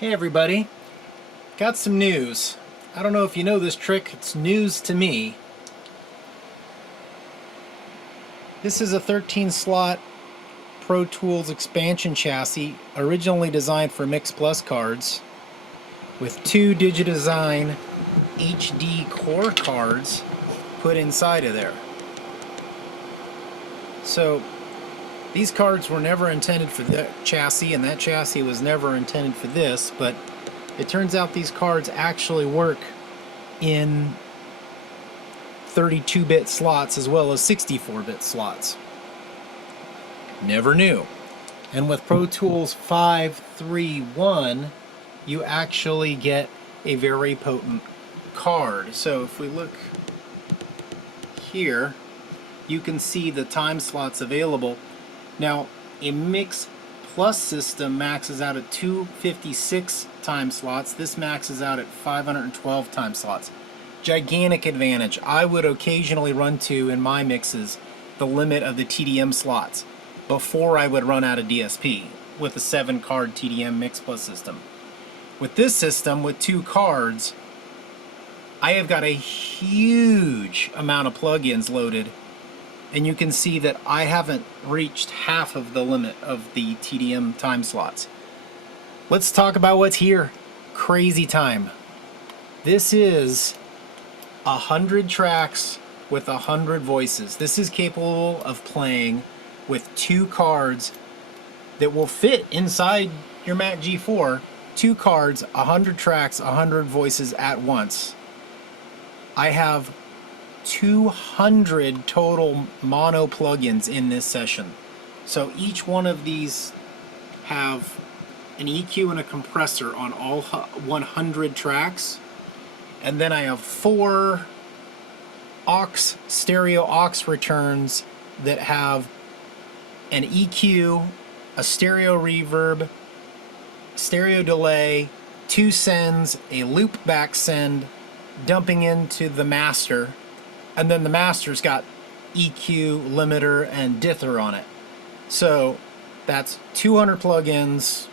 Hey everybody, got some news. I don't know if you know this trick, it's news to me. This is a 13 slot Pro Tools expansion chassis, originally designed for Mix Plus cards, with two Digidesign HD core cards put inside of there. So these cards were never intended for that chassis, and that chassis was never intended for this, but it turns out these cards actually work in 32-bit slots as well as 64-bit slots. Never knew. And with Pro Tools 5.3.1, you actually get a very potent card. So if we look here, you can see the time slots available. Now, a Mix Plus system maxes out at 256 time slots. This maxes out at 512 time slots. Gigantic advantage. I would occasionally run to, in my mixes, the limit of the TDM slots before I would run out of DSP with a 7-card TDM Mix Plus system. With this system, with 2 cards, I have got a huge amount of plugins loaded, and you can see that I haven't reached half of the limit of the TDM time slots. Let's talk about what's here. Crazy time. This is 100 tracks with 100 voices. This is capable of playing with 2 cards that will fit inside your Mac G4. 2 cards, 100 tracks, 100 voices at once. I have 200 total mono plugins in this session. So each one of these have an EQ and a compressor on all 100 tracks. And then I have 4 stereo aux returns that have an EQ, a stereo reverb, stereo delay, 2 sends, a loop back send, dumping into the master. And then the master's got EQ, limiter, and dither on it. So that's 200 plugins.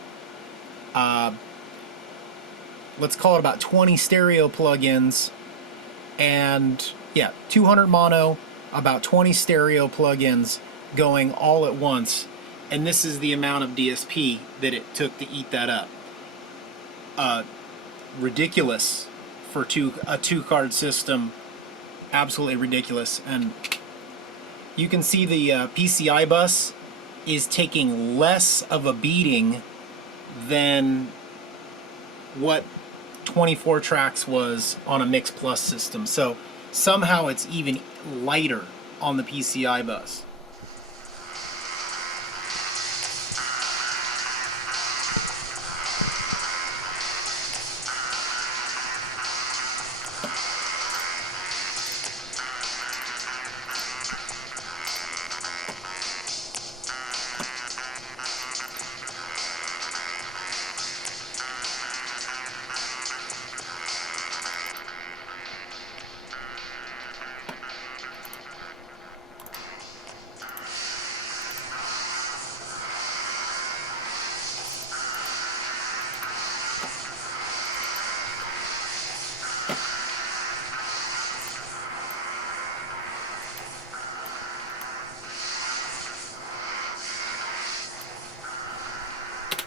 Let's call it about 20 stereo plugins. And yeah, 200 mono, about 20 stereo plugins going all at once. And this is the amount of DSP that it took to eat that up. Ridiculous for a 2-card system. Absolutely ridiculous. And you can see the PCI bus is taking less of a beating than what 24 tracks was on a Mix Plus system. So somehow it's even lighter on the PCI bus.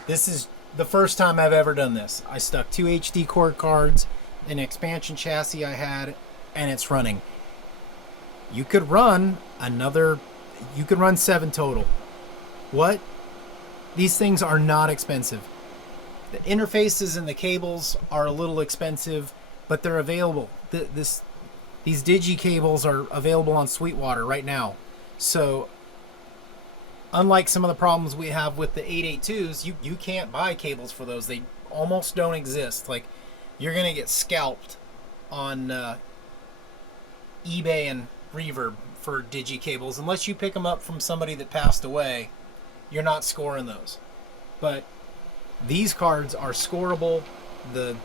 This is the first time I've ever done this. I stuck 2 HD core cards, an expansion chassis I had, and it's running. You could run 7 total. What? These things are not expensive. The interfaces and the cables are a little expensive, but they're available. These digi cables are available on Sweetwater right now. So unlike some of the problems we have with the 882s, you can't buy cables for those. They almost don't exist. Like, you're going to get scalped on eBay and Reverb for digi cables. Unless you pick them up from somebody that passed away, you're not scoring those. But these cards are scoreable. The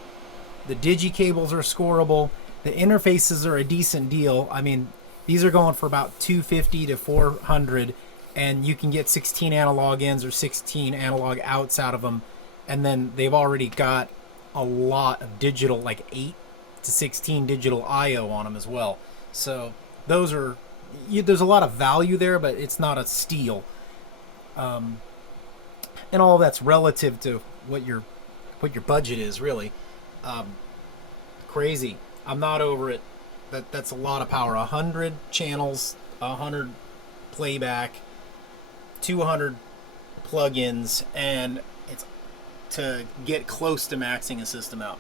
digi cables are scoreable. The interfaces are a decent deal. I mean, these are going for about $250 to $400, and you can get 16 analog ins or 16 analog outs out of them and then they've already got a lot of digital, like 8 to 16 digital I/O on them as well. So those are, there's a lot of value there, but it's not a steal. And all of that's relative to what your budget is, really. Crazy. I'm not over it. That's a lot of power. 100 channels, 100 playback, 200 plugins, and it's to get close to maxing a system out.